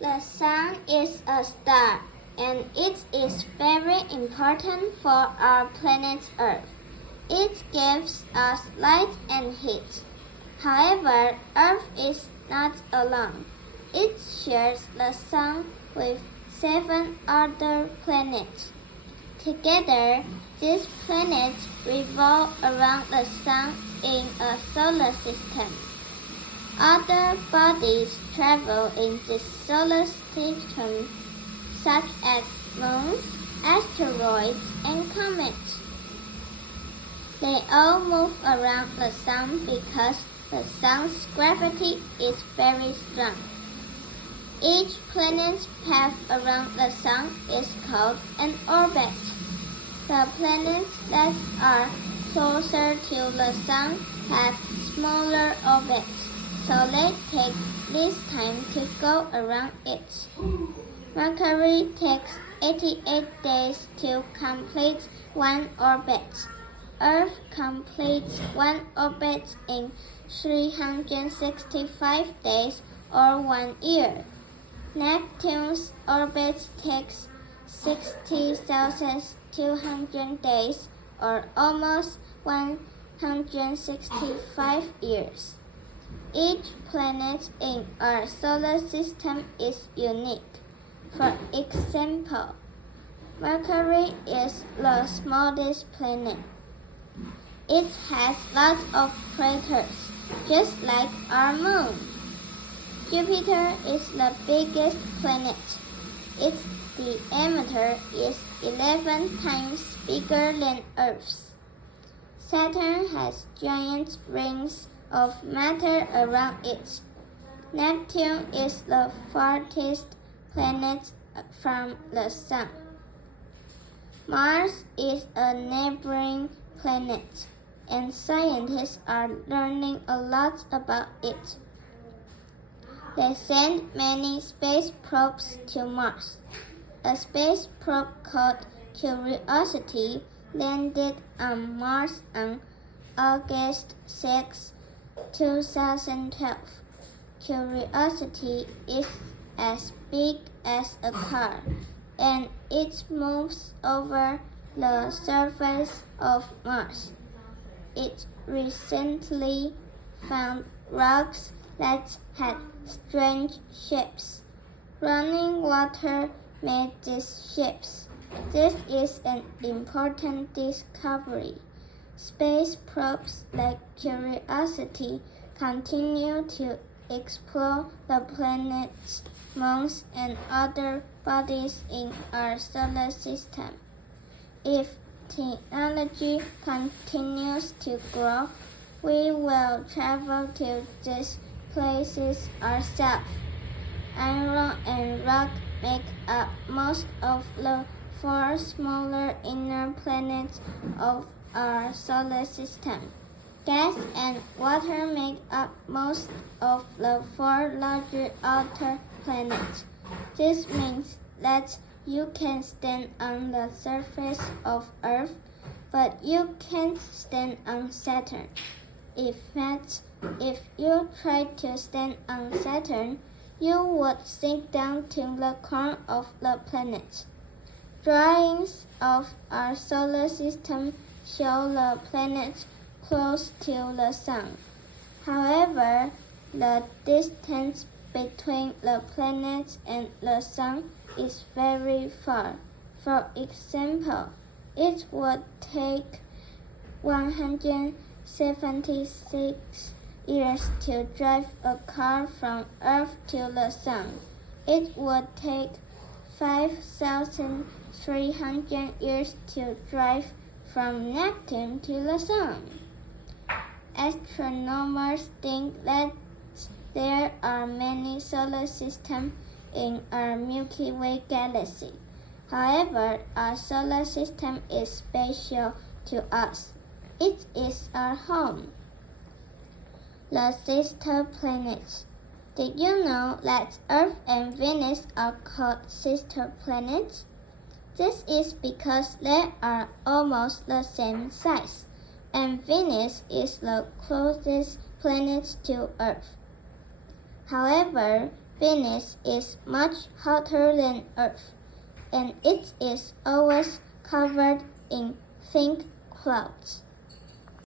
The sun is a star, and it is very important for our planet Earth. It gives us light and heat. However, Earth is not alone. It shares the sun with 7 other planets. Together, these planets revolve around the sun in a solar system. Other bodies travel in this solar system, such as moons, asteroids, and comets. They all move around the sun because the sun's gravity is very strong. Each planet's path around the sun is called an orbit. The planets that are closer to the sun have smaller orbits, so they take less time to go around it. Mercury takes 88 days to complete one orbit. Earth completes one orbit in 365 days or 1 year. Neptune's orbit takes 60,200 days or almost 165 years. Each planet in our solar system is unique. For example, Mercury is the smallest planet. It has lots of craters, just like our moon. Jupiter is the biggest planet. Its diameter is 11 times bigger than Earth's. Saturn has giant rings of matter around it. Neptune is the farthest planet from the sun. Mars is a neighboring planet, and scientists are learning a lot about it. They sent many space probes to Mars. A space probe called Curiosity landed on Mars on August 6, 2012. Curiosity is as big as a car, and it moves over the surface of Mars. It recently found rocks that had strange shapes. Running water made these shapes. This is an important discovery. Space probes like Curiosity continue to explore the planets, moons, and other bodies in our solar system. If technology continues to grow, we will travel to these places ourselves. Iron and rock make up most of the 4 smaller inner planets of our solar system. Gas and water make up most of the 4 larger outer planets. This means that you can stand on the surface of Earth, but you can't stand on Saturn. In fact, if you tried to stand on Saturn, you would sink down to the core of the planet. Drawings of our solar system show the planets close to the sun. However, the distance between the planets and the sun is very far. For example, it would take 176 years to drive a car from Earth to the sun. It would take 5,300 years to drive from Neptune to the sun. Astronomers think that there are many solar systems in our Milky Way galaxy. However, our solar system is special to us. It is our home. The sister planets. Did you know that Earth and Venus are called sister planets? This is because they are almost the same size, and Venus is the closest planet to Earth. However, Venus is much hotter than Earth, and it is always covered in thick clouds.